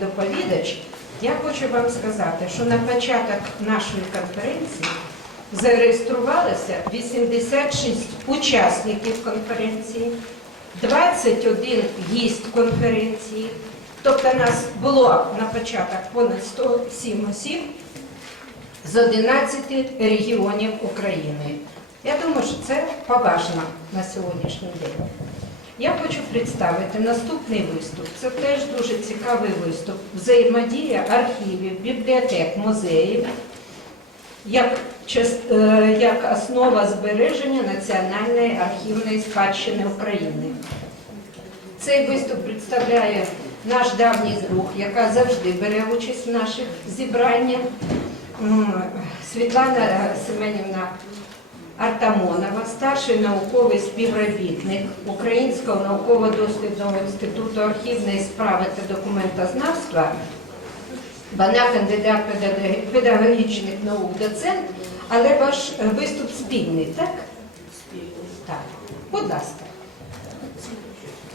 доповідач, я хочу вам сказати, що на початок нашої конференції зареєструвалося 86 учасників конференції, 21 гість конференції. Тобто нас було на початок понад 107 осіб з 11 регіонів України. Я думаю, що це поважно на сьогоднішній день. Я хочу представити наступний виступ. Це теж дуже цікавий виступ. Взаємодія архівів, бібліотек, музеїв як, е, як основа збереження національної архівної спадщини України. Цей виступ представляє наш давній друг, яка завжди бере участь в наших зібраннях. Світлана Семенівна Артамонова, старший науковий співробітник Українського науково-дослідного інституту архівної справи та документознавства. Вона кандидат педагогічних наук, доцент, але ваш е, виступ спільний, так? Так. Будь ласка.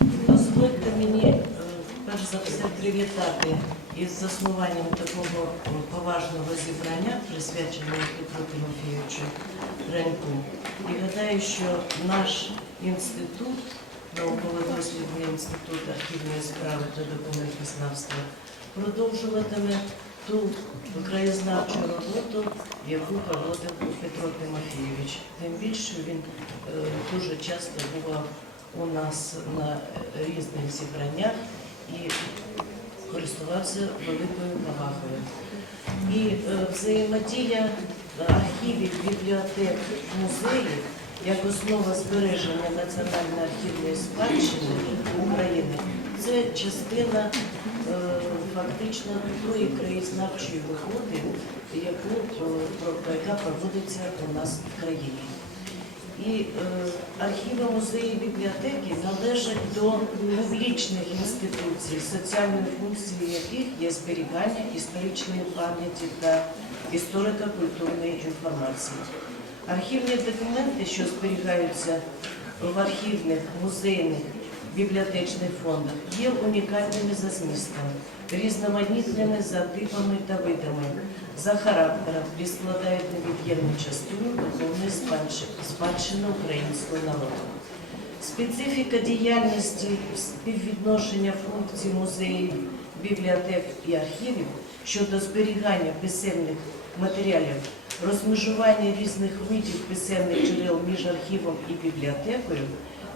Дозвольте мені е, перш за все привітати із заснуванням такого поважного зібрання, присвяченого Петру Тимофійовичу Ренку. І гадаю, що наш інститут, науково-дослідний інститут архівної справи та документознавства, продовжуватиме ту краєзнавчу роботу, яку проводив Петро Тимофійович. Тим більше він е, дуже часто бував у нас на різних зібраннях і користувався великою повагою. І е, взаємодія архівів, бібліотек, музеїв як основа збереження національної архівної спадщини України це частина е, фактично тої краєзнавчої яку, е, яка проводиться у нас в країні. І е, архіви музеї бібліотеки належать до публічних інституцій, соціальною функцією яких є зберігання історичної пам'яті та історико-культурної інформації. Архівні документи, що зберігаються в архівних, музейних, бібліотечних фондах, є унікальними за змістом, різноманітними за типами та видами, за характером і складають невід'ємну частину духовної спадщини, українського народу. Специфіка діяльності співвідношення функцій музеїв, бібліотек і архівів щодо зберігання писемних матеріалів, розмежування різних видів писемних джерел між архівом і бібліотекою,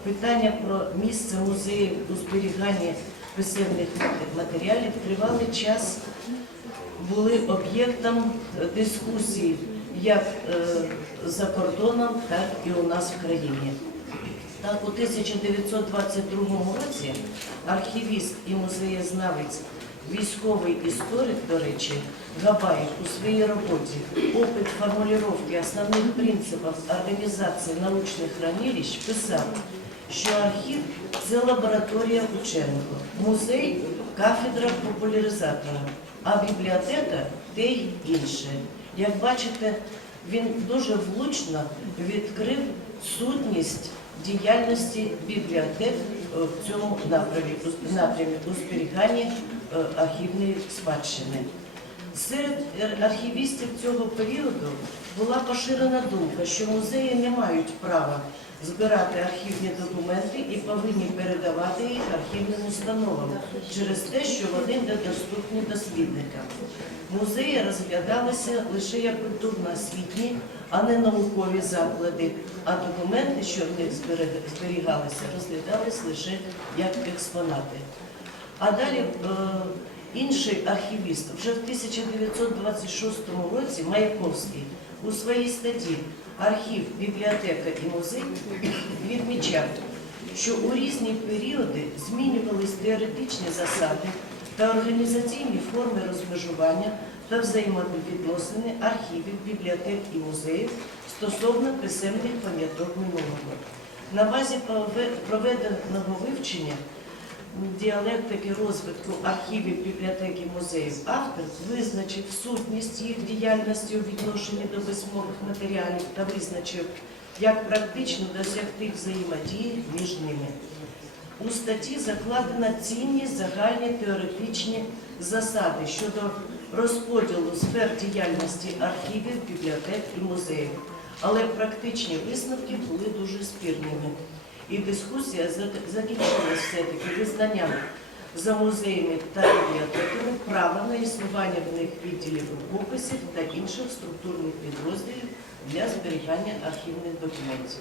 питання про місце музеїв у зберіганні писемних матеріалів тривалий час були об'єктом дискусій як е, за кордоном, так і у нас в країні. Так, у 1922 році архівіст і музеєзнавець, військовий історик, до речі, Габаєв у своїй роботі «Опит формулировки основних принципів організації научних хранилищ писав, що архів це лабораторія ученого, музей кафедра популяризатора, а бібліотека те й інше. Як бачите, він дуже влучно відкрив сутність діяльності бібліотек е, в цьому напрямі, напрямі у зберіганні е, архівної спадщини. Серед е, архівістів цього періоду була поширена думка, що музеї не мають права збирати архівні документи і повинні передавати їх архівним установам через те, що вони недоступні дослідникам. Музеї розглядалися лише як культурно-освітні, а не наукові заклади, а документи, що в них зберігалися, розглядались лише як експонати. А далі е, інший архівіст вже в 1926 році Маяковський у своїй статті Архів, бібліотека і музей відмічав, що у різні періоди змінювались теоретичні засади та організаційні форми розмежування та взаємовідносини архівів, бібліотек і музеїв стосовно писемних пам'яток минулого. На базі проведеного вивчення діалектики розвитку архівів, бібліотек і музеїв автор визначив сутність їх діяльності у відношенні до письмових матеріалів та визначив, як практично досягти взаємодії між ними. у статті закладена цінність загальні теоретичні засади щодо розподілу сфер діяльності архівів, бібліотек і музеїв. Але практичні висновки були дуже спірними. І дискусія зак- закінчилась все-таки визнанням за музеями та бібліотеками права на існування в них відділів рукописів та інших структурних підрозділів для зберігання архівних документів.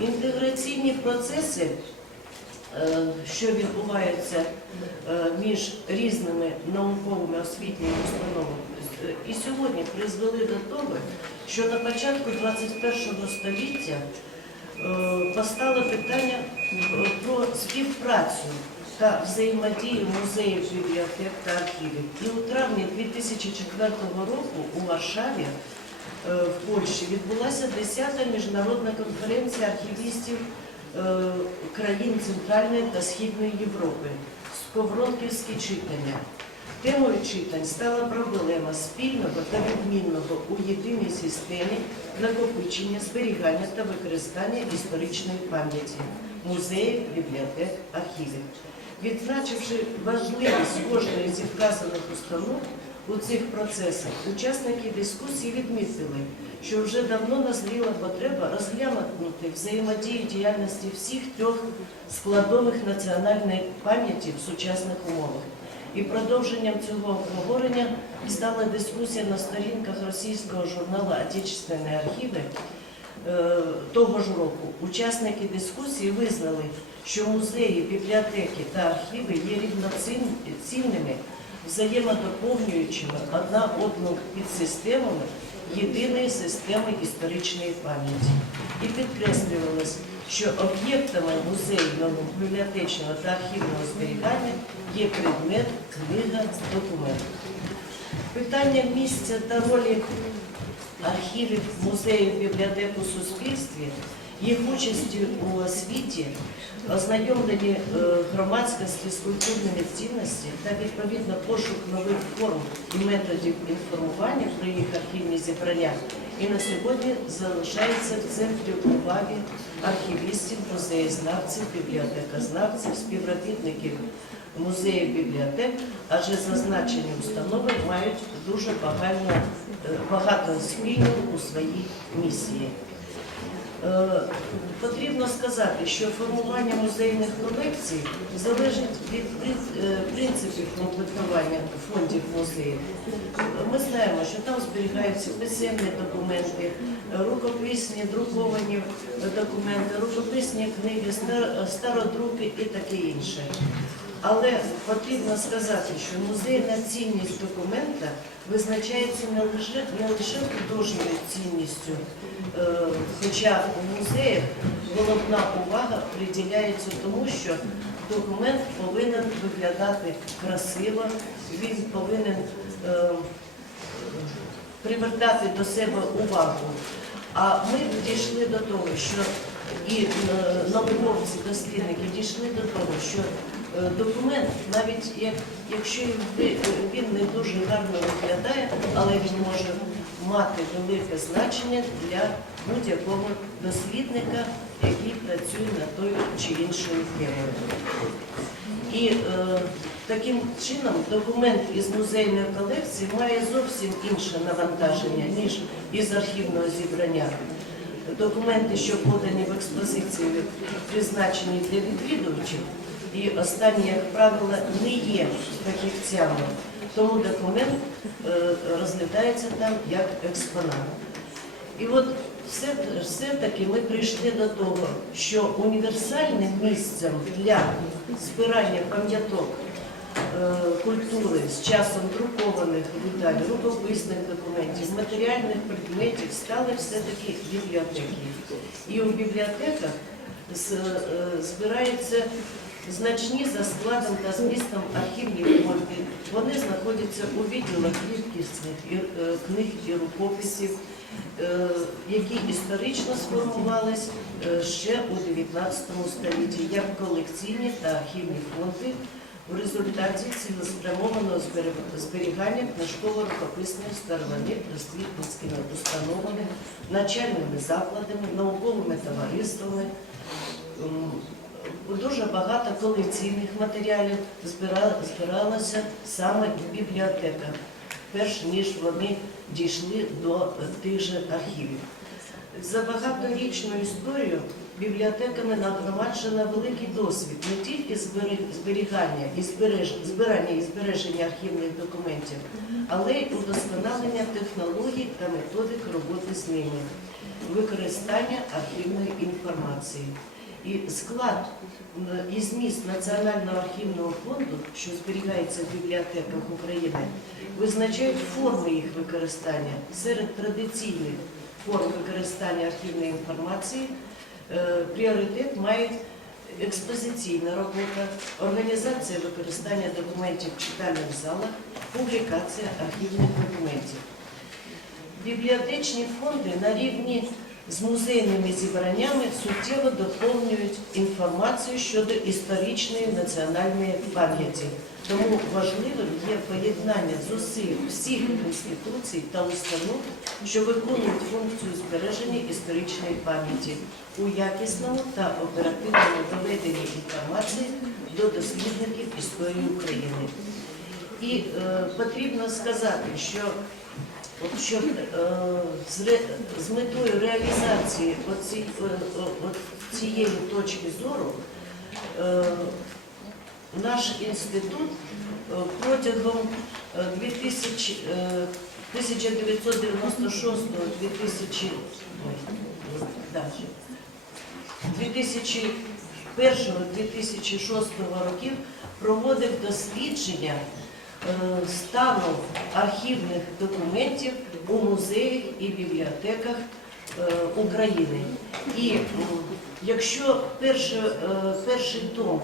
Інтеграційні процеси, е, що відбуваються е, між різними науковими освітніми установами, е, і сьогодні призвели до того, що на початку 21 століття постало питання е, про співпрацю та взаємодію музеїв, бібліотек та архівів. І у травні 2004 року у Варшаві е, в Польщі відбулася 10-та міжнародна конференція архівістів е, країн Центральної та Східної Європи Сковронківські читання. Темою читань стала проблема спільного та відмінного у єдиній системі накопичення, зберігання та використання історичної пам'яті музеїв, бібліотек, архівів. Відзначивши важливість кожної зі вказаних установ у цих процесах, учасники дискусії відмітили, що вже давно назріла потреба розглянути взаємодію діяльності всіх трьох складових національної пам'яті в сучасних умовах. І продовженням цього обговорення стала дискусія на сторінках російського журналу Отечественні архіви е, того ж року. Учасники дискусії визнали, що музеї, бібліотеки та архіви є рівноцінними, взаємодоповнюючими одна одну підсистемами єдиної системи історичної пам'яті. І підкреслювалось, що об'єктами музейного, бібліотечного та архівного зберігання є предмет, книга, документ. Питання місця та ролі архівів, музеїв, бібліотек у суспільстві, їх участі у освіті, ознайомлені е, громадськості з культурними цінностями та відповідно пошук нових форм і методів інформування про їх архівні зібрання і на сьогодні залишається в центрі уваги архівістів, музеєзнавців, бібліотекознавців, співробітників музеїв бібліотек, адже зазначені установи мають дуже багато, е, багато спільного у своїй місії. Е, Потрібно сказати, що формування музейних колекцій залежить від е, принципів комплектування фондів музеїв. Ми знаємо, що там зберігаються писемні документи, рукописні, друковані документи, рукописні книги, стародруки і таке інше. Але потрібно сказати, що музейна цінність документа визначається не лише, не лише художньою цінністю, е, хоча у музеях головна увага приділяється тому, що документ повинен виглядати красиво, він повинен е, привертати до себе увагу. А ми дійшли до того, що і е, науковці, дослідники дійшли до того, що документ, навіть як, якщо він не дуже гарно виглядає, але він може мати велике значення для будь-якого дослідника, який працює над тою чи іншою темою. І е, таким чином документ із музейної колекції має зовсім інше навантаження, ніж із архівного зібрання. Документи, що подані в експозицію, призначені для відвідувачів, і останні, як правило, не є фахівцями. Тому документ е, розглядається там як експонат. І от все, все-таки ми прийшли до того, що універсальним місцем для збирання пам'яток е, культури з часом друкованих видань, рукописних документів, матеріальних предметів стали все-таки бібліотеки. І у бібліотеках е, збираються значні за складом та змістом архівні фонди. Вони знаходяться у відділах рідкісних е, книг і рукописів, е, які історично сформувались е, ще у 19 столітті як колекційні та архівні фонди в результаті цілеспрямованого зберігання книжково-рукописних старовини просвітницькими установами, навчальними закладами, науковими товариствами, дуже багато колекційних матеріалів збиралося саме в бібліотеках, перш ніж вони дійшли до тих же архівів. За багаторічну історію бібліотеками нагромаджено великий досвід не тільки зберігання і збирання і збереження архівних документів, але й удосконалення технологій та методик роботи з ними, використання архівної інформації. І склад м, і зміст Національного архівного фонду, що зберігається в бібліотеках України, визначають форми їх використання серед традиційних форм використання архівної інформації. е, Пріоритет мають експозиційна робота, організація використання документів в читальних залах, публікація архівних документів. Бібліотечні фонди на рівні з музейними зібраннями суттєво доповнюють інформацію щодо історичної національної пам'яті. Тому важливим є поєднання зусиль всіх інституцій та установ, що виконують функцію збереження історичної пам'яті у якісному та оперативному доведенні інформації до дослідників історії України. І е, потрібно сказати, що щоб е, з, метою реалізації е, е, цієї точки зору наш інститут протягом е, 2000, е, 1996 2000, ой, да, 2001-2006 років проводив дослідження стану архівних документів у музеях і бібліотеках е, України. І якщо перший, е, перший том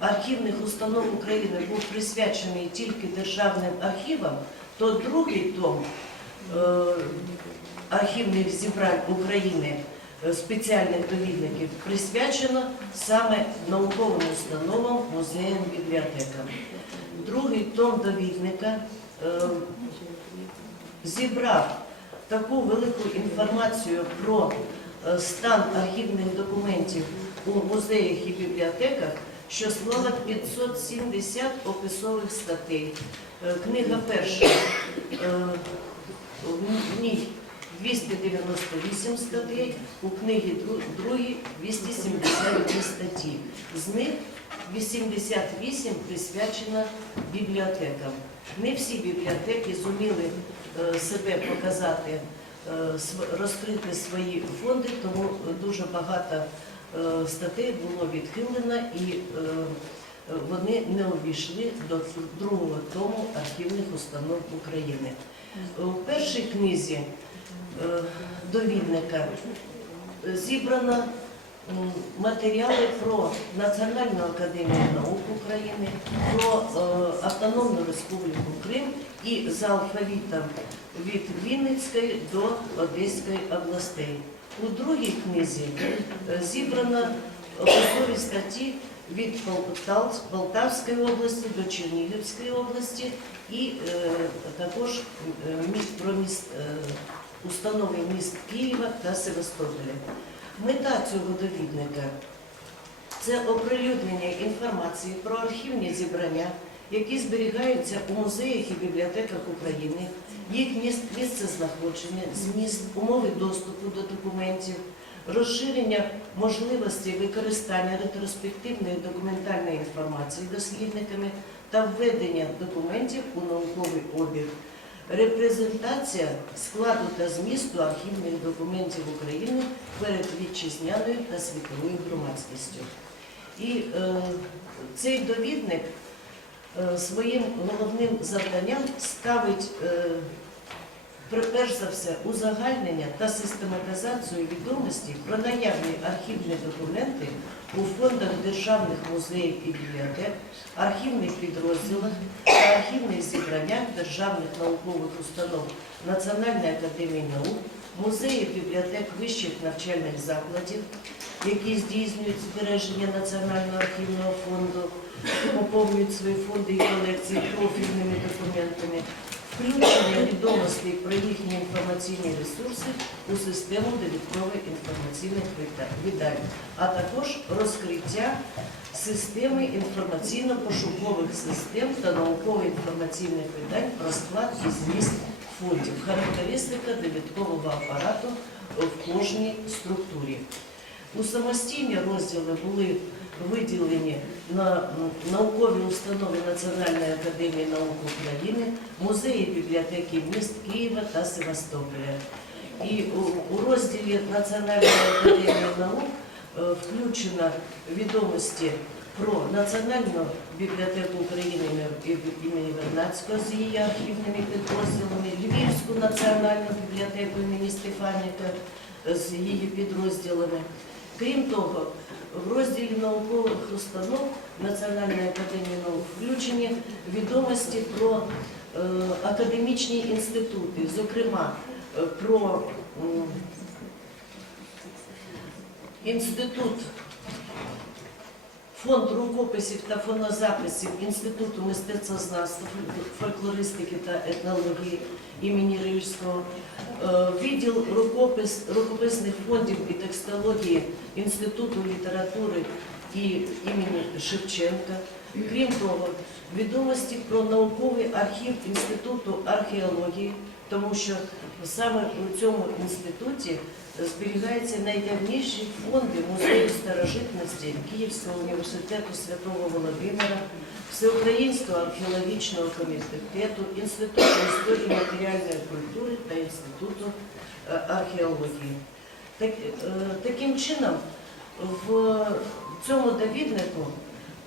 архівних установ України був присвячений тільки державним архівам, то другий том е, архівних зібрань України е, спеціальних довідників присвячено саме науковим установам, музеям, бібліотекам. Другий том довідника е, зібрав таку велику інформацію про е, стан архівних документів у музеях і бібліотеках, що склала 570 описових статей. Е, Книга перша в ній 298 статей, у книгі другій 272 статті. З них 88 присвячено бібліотекам. Не всі бібліотеки зуміли е, себе показати, е, розкрити свої фонди, тому дуже багато е, статей було відхилено і вони не увійшли до другого тому архівних установ України. У першій книзі довідника зібрано м, матеріали про Національну академію наук України, про е, Автономну Республіку Крим і за алфавітом від Вінницької до Одеської областей. У другій книзі е, зібрано описові статті від Полтавської області до Чернігівської області і е, також про міст установи міст Києва та Севастополя. Мета цього довідника це оприлюднення інформації про архівні зібрання, які зберігаються у музеях і бібліотеках України, їх міс- місце знаходження, зміст, умови доступу до документів, розширення можливостей використання ретроспективної документальної інформації дослідниками та введення документів у науковий обіг. Репрезентація складу та змісту архівних документів України перед вітчизняною та світовою громадськістю. І е, цей довідник е, своїм головним завданням ставить е, перш за все узагальнення та систематизацію відомостей про наявні архівні документи у фондах державних музеїв і бібліотек, архівних підрозділах та архівних зібраннях державних наукових установ Національної академії наук, музеїв бібліотек вищих навчальних закладів, які здійснюють збереження Національного архівного фонду, поповнюють свої фонди і колекції профільними документами, включення відомостей про їхні інформаційні ресурси у систему довідкових інформаційних вида- видань, а також розкриття системи інформаційно-пошукових систем та науково-інформаційних видань про склад і зміст фондів, характеристика довідкового апарату в кожній структурі. У самостійні розділи були виділені на наукові установи Національної академії наук України, музеї бібліотеки міст Києва та Севастополя. І у, розділі Національної академії наук е, включено відомості про Національну бібліотеку України імені- Вернадського з її архівними підрозділами, Львівську національну бібліотеку імені Стефаніка з її підрозділами. Крім того, в розділі наукових установ Національної академії наук включені відомості про е, академічні інститути, зокрема е, про інститут Фонд рукописів та фонозаписів Інституту мистецтвознавства, фольклористики та етнології імені Рильського, е, відділ рукопис, рукописних фондів і текстології Інституту літератури і імені Шевченка. Крім того, відомості про науковий архів Інституту археології, тому що саме у цьому інституті зберігаються найдавніші фонди музею старожитності Київського університету Святого Володимира, Всеукраїнського археологічного комітету, Інституту історії матеріальної культури та Інституту е, археології. Так, е, таким чином, в цьому довіднику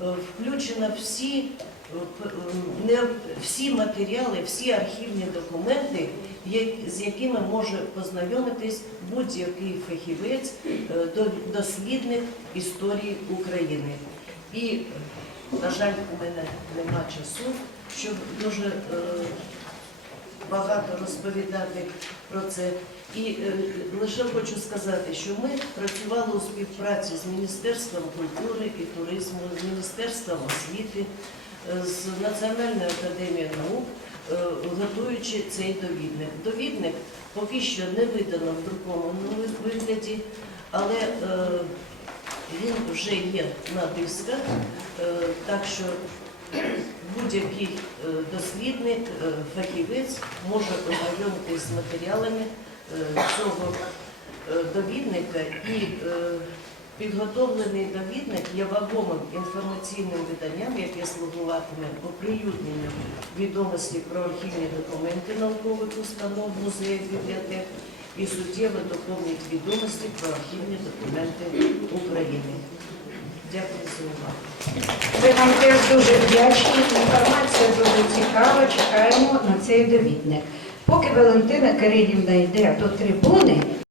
е, включено всі, всі матеріали, всі архівні документи, з якими може познайомитись будь-який фахівець, е, до- дослідник історії України. І, на жаль, у мене нема часу, щоб дуже е, багато розповідати про це. І е, лише хочу сказати, що ми працювали у співпраці з Міністерством культури і туризму, з Міністерством освіти, з Національною академією наук, е, готуючи цей довідник. Довідник поки що не видано в друкованому вигляді, але е, він вже є на дисках, е, так що будь-який дослідник, фахівець може ознайомитись з матеріалами цього довідника і підготовлений довідник є вагомим інформаційним виданням, яке слугуватиме оприлюдненню відомості про архівні документи наукових установ, музеїв, бібліотек і суттєво доповнить відомості про архівні документи України. Дякую за увагу. Ми вам теж дуже вдячні. Інформація дуже цікава. Чекаємо на цей довідник. Поки Валентина Кирилівна йде до трибуни,